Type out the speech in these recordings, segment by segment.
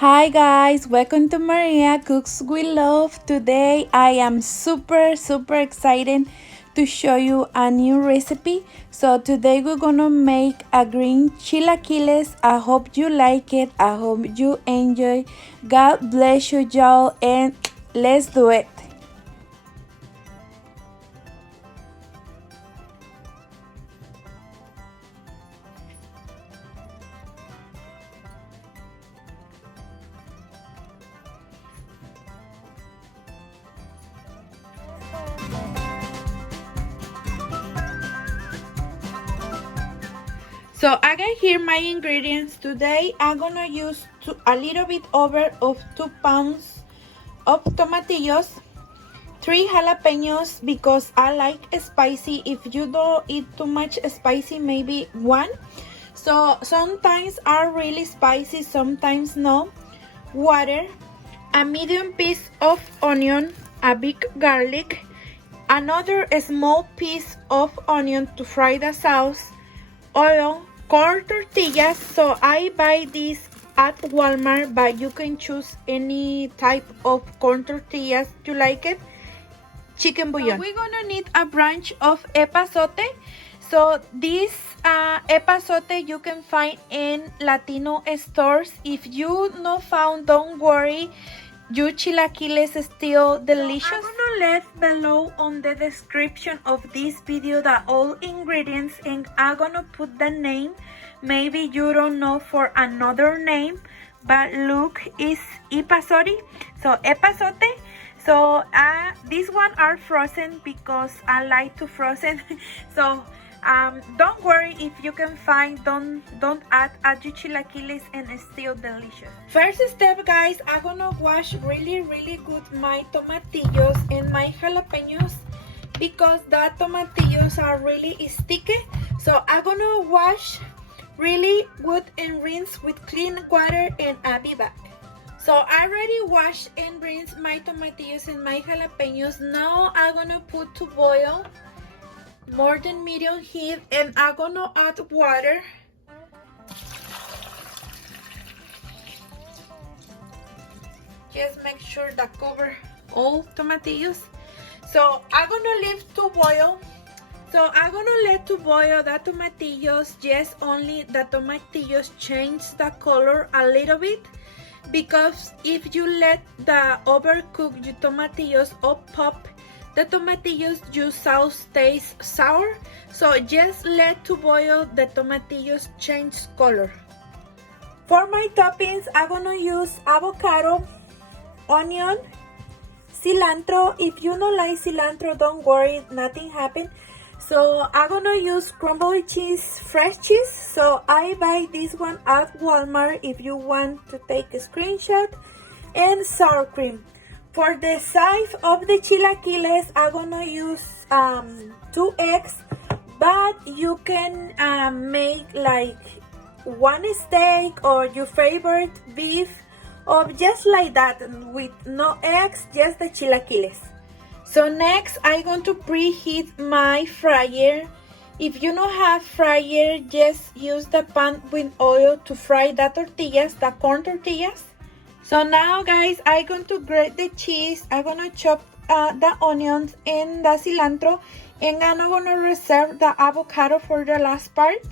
Hi guys, welcome to Maria Cooks with Love. Today I am super excited to show you a new recipe. So today we're gonna make a green chilaquiles. I hope you like it. I hope you enjoy. God bless you y'all and let's do it. So I got here my ingredients. Today I'm gonna use a little bit over of 2 pounds of tomatillos, 3 jalapenos because I like spicy. If you don't eat too much spicy, maybe 1. So sometimes are really spicy, sometimes no. Water, a medium piece of onion, a big garlic, another small piece of onion to fry the sauce, oil, corn tortillas. So I buy this at Walmart, but you can choose any type of corn tortillas you like it. Chicken bouillon. So we're gonna need a branch of epazote. So this epazote you can find in Latino stores. If you not found, don't worry, your chilaquiles is still delicious. So I'm gonna let below on the description of this video the all ingredients, and I'm gonna put the name. Maybe you don't know for another name, but look, is epazote. So epazote. So these one are frozen because I like to frozen. So don't worry if you can find, don't add your chilaquiles and it's still delicious. First step guys, I'm gonna wash really good my tomatillos and my jalapenos because the tomatillos are really sticky. So I'm gonna wash really good and rinse with clean water, and I'll be back. So I already washed and rinsed my tomatillos and my jalapenos. Now I'm gonna put to boil more than medium heat, and I'm gonna add water. Just make sure that cover all tomatillos. So I'm gonna leave to boil. So I'm gonna let to boil the tomatillos. Just only the tomatillos change the color a little bit, because if you let the overcook your tomatillos or pop, the tomatillos your sauce tastes sour. So just let to boil the tomatillos change color. For my toppings, I'm gonna use avocado, onion, cilantro. If you don't like cilantro, don't worry, nothing happened. So I'm gonna use crumbled cheese, fresh cheese. So I buy this one at Walmart if you want to take a screenshot, and sour cream. For the size of the chilaquiles, I'm gonna use 2 eggs, but you can make like 1 steak or your favorite beef, or just like that with no eggs, just the chilaquiles. So next I'm going to preheat my fryer. If you don't have fryer, just use the pan with oil to fry the tortillas, the corn tortillas. So now guys, I'm going to grate the cheese. I'm going to chop the onions and the cilantro, and I'm going to reserve the avocado for the last part.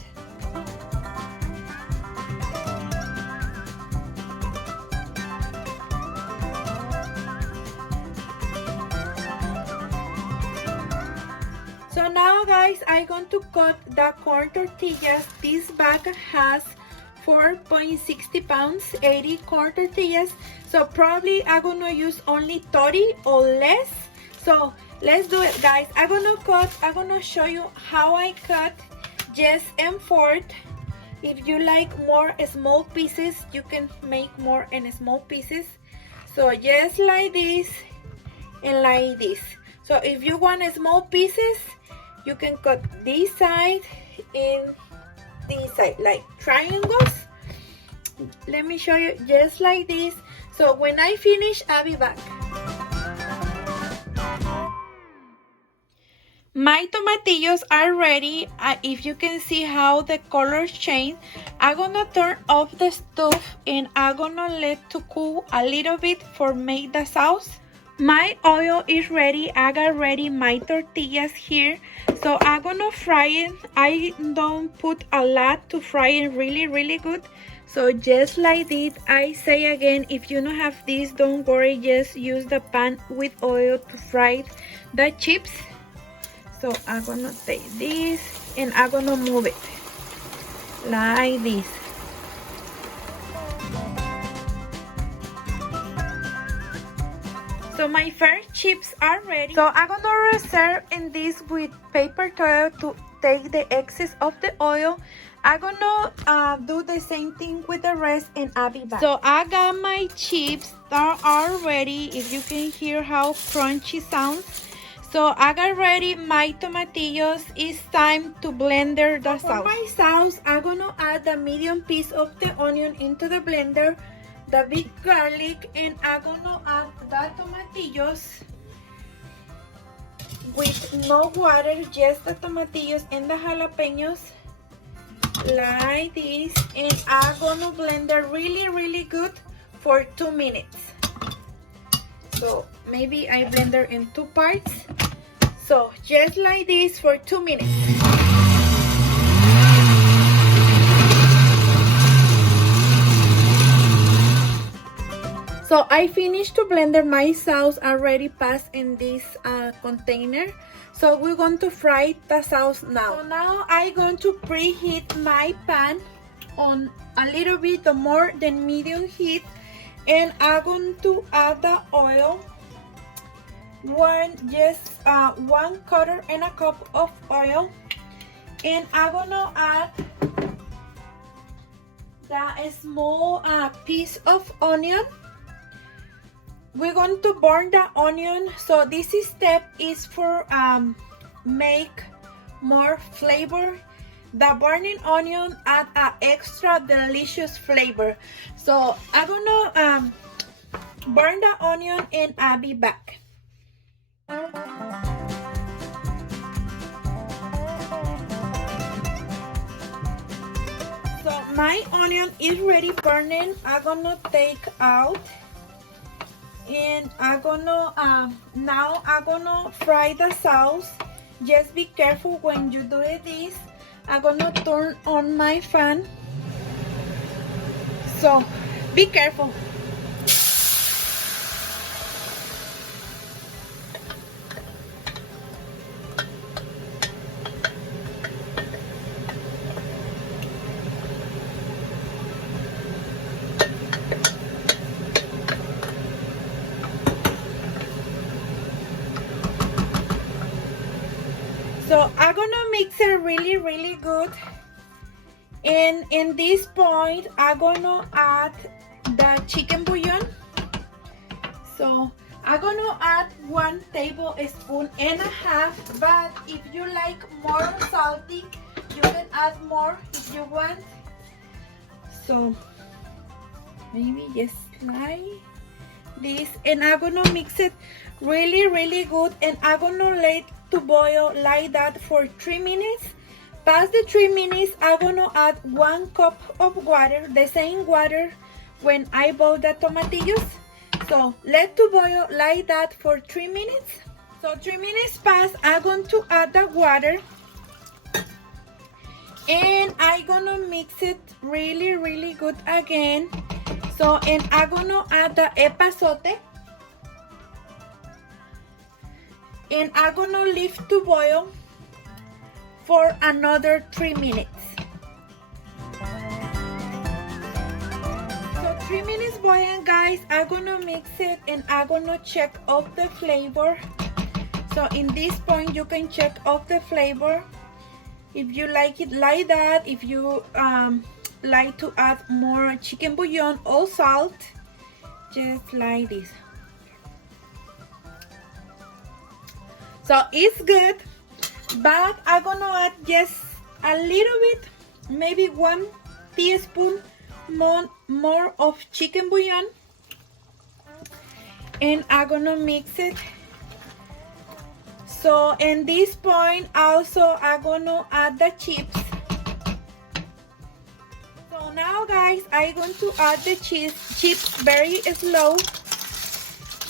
So now guys, I'm going to cut the corn tortillas. This bag has 4.60 pounds, 80 corn tortillas. So probably I'm gonna use only 30 or less. So let's do it guys. I'm gonna show you how I cut, just and forth. If you like more small pieces, you can make more in small pieces. So just like this and like this. So if you want small pieces, you can cut this side and this side like triangles. Let me show you, just like this. So when I finish, I'll be back. my tomatillos are ready. If you can see how the colors change, I'm gonna turn off the stove and I'm gonna let to cool a little bit for make the sauce. My oil is ready. I got ready my tortillas here, so I'm gonna fry it. I don't put a lot to fry it really good, so just like this. I say again, if you don't have this, don't worry, just use the pan with oil to fry the chips. So I'm gonna take this and I'm gonna move it like this. So my first chips are ready. So I'm gonna reserve in this with paper towel to take the excess of the oil. I'm gonna do the same thing with the rest and I'll be back. So I got my chips that are ready. If you can hear how crunchy sounds. So I got ready my tomatillos. It's time to blender the sauce. For my sauce, I'm gonna add the medium piece of the onion into the blender, the big garlic, and I'm gonna add the tomatillos with no water, just the tomatillos and the jalapenos like this, and I'm gonna blend it really good for 2 minutes. So maybe I blend it in 2 parts. So just like this for 2 minutes. So I finished to blender my sauce already passed in this container. So we're going to fry the sauce now. So now I'm going to preheat my pan on a little bit more than medium heat, and I'm going to add the oil. One 1/4 cup of oil, and I'm gonna add the small piece of onion. We're going to burn the onion, so this step is for make more flavor. The burning onion add an extra delicious flavor. So I'm gonna burn the onion and I'll be back. So my onion is ready burning. I'm gonna take out, and I'm gonna now I'm gonna fry the sauce. Just be careful when you do this. I'm gonna turn on my fan, so be careful. So I'm gonna mix it really good, and in this point I'm gonna add the chicken bouillon. So I'm gonna add 1 tablespoon and a half, but if you like more salty, you can add more if you want. So maybe just like this, and I'm gonna mix it really good, and I'm gonna let to boil like that for 3 minutes. Past the 3 minutes, I'm gonna add 1 cup of water, the same water when I boiled the tomatillos. So let to boil like that for 3 minutes. So 3 minutes passed, I'm going to add the water, and I'm gonna mix it really good again. So, and I'm gonna add the epazote, and I'm gonna leave to boil for another 3 minutes. So 3 minutes boiling, guys. I'm gonna mix it and I'm gonna check off the flavor. So in this point you can check off the flavor if you like it like that. If you like to add more chicken bouillon or salt, just like this. So it's good, but I'm gonna add just a little bit, maybe 1 teaspoon more of chicken bouillon, and I'm gonna mix it So in this point also I'm gonna add the chips. So now guys, I'm going to add the chips very slow,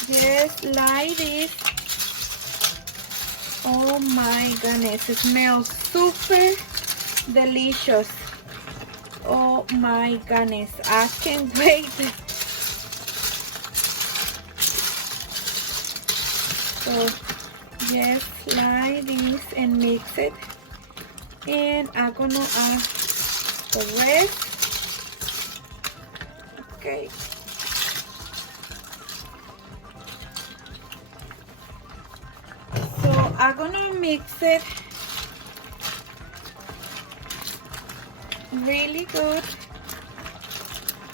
just like this. Oh my goodness, it smells super delicious. Oh my goodness, I can't wait. So just like this and mix it, and I'm gonna add the rest. Okay. So I'm gonna mix it really good,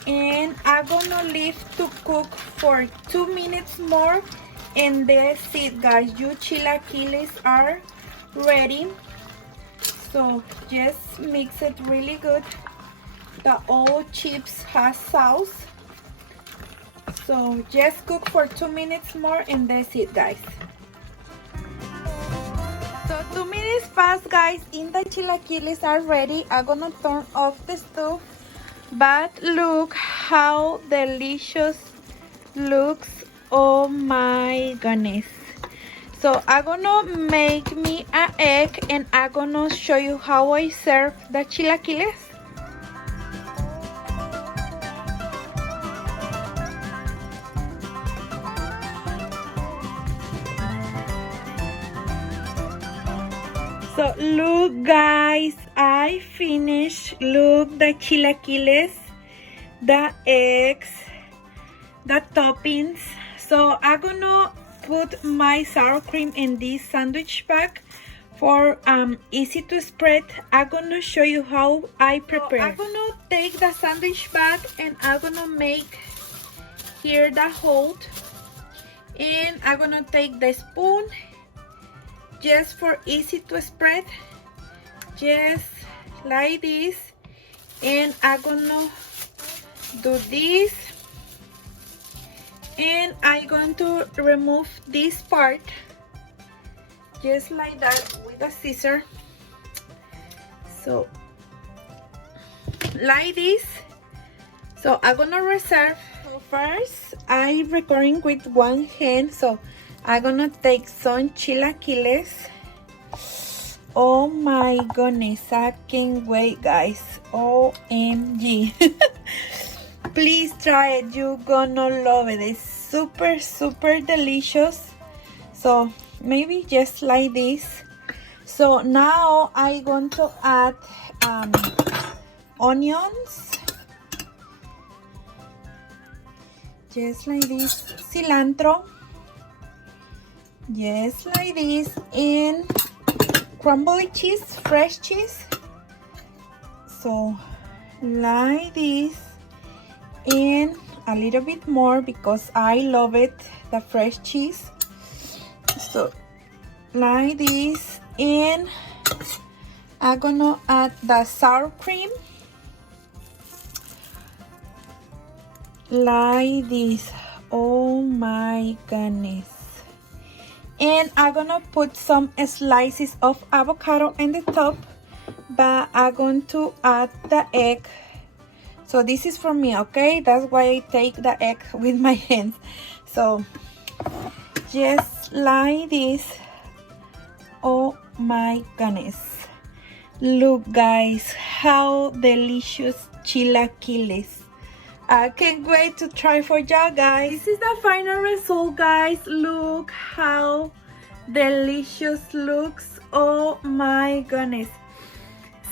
and I'm gonna leave to cook for 2 minutes more, and that's it guys. Your chilaquiles are ready. So just mix it really good. The all chips has sauce, so just cook for 2 minutes more, and that's it guys. So 2 minutes passed guys, and the chilaquiles are ready. I'm gonna turn off the stove, but look how delicious looks. Oh my goodness. So I'm gonna make me an egg, and I'm gonna show you how I serve the chilaquiles. So look guys, I finished. Look, the chilaquiles, the eggs, the toppings. So I'm gonna put my sour cream in this sandwich bag for easy to spread. I'm gonna show you how I prepare. So I'm gonna take the sandwich bag, and I'm gonna make here the hole, and I'm gonna take the spoon just for easy to spread, just like this, and I'm gonna do this, and I'm going to remove this part just like that with a scissor. So like this. So I'm gonna reserve. So first I'm recording with one hand, so I'm gonna take some chilaquiles. Oh my goodness, I can't wait guys. OMG. Please try it, you're gonna love it. It's super delicious. So maybe just like this. So now I'm going to add onions, just like this, cilantro, just like this, and crumbly cheese, fresh cheese. So like this, and a little bit more because I love it, the fresh cheese. So like this, and I'm gonna add the sour cream like this. Oh my goodness. And I'm gonna put some slices of avocado in the top, but I'm going to add the egg. So this is for me, okay? That's why I take the egg with my hands. So just like this. Oh my goodness. Look guys, how delicious chilaquiles. I can't wait to try for y'all guys. This is the final result guys. Look how delicious looks. Oh my goodness.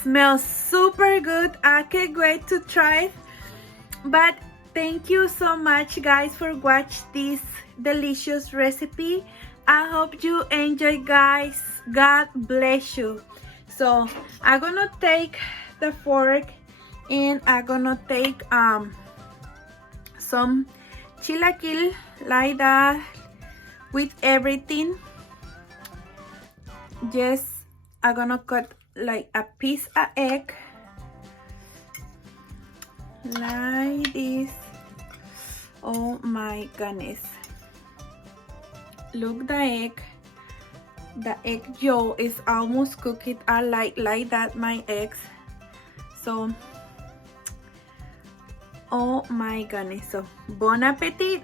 Smells super good. I can't wait to try it. But thank you so much guys for watching this delicious recipe. I hope you enjoy guys. God bless you. So I'm gonna take the fork, and I'm gonna take some chilaquil like that with everything. Just I'm gonna cut like a piece of egg like this. Oh my goodness, look the egg. The egg yolk is almost cooked. I like that my eggs. So, oh my goodness. So, bon appetit.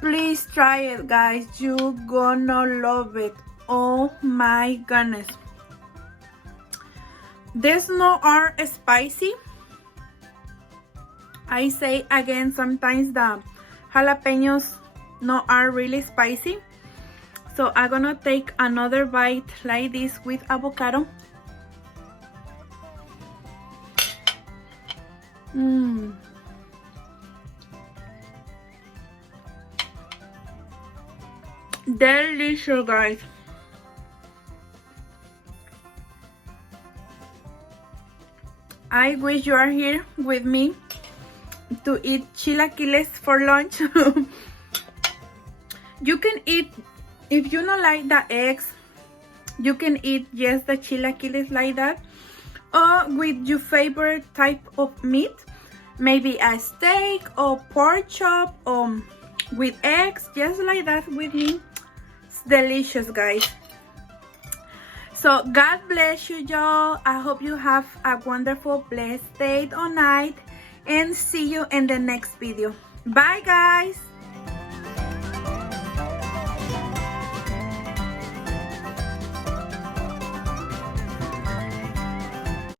Please try it, guys. You're gonna love it. Oh my goodness. This not are spicy. I say again, sometimes the jalapenos not are really spicy. So I'm gonna take another bite like this with avocado. Delicious, guys. I wish you are here with me to eat chilaquiles for lunch. You can eat, if you don't like the eggs, you can eat just the chilaquiles like that, or with your favorite type of meat, maybe a steak or pork chop, or with eggs, just like that with me. It's delicious, guys. So God bless you, y'all. I hope you have a wonderful, blessed day or night, and see you in the next video. Bye, guys.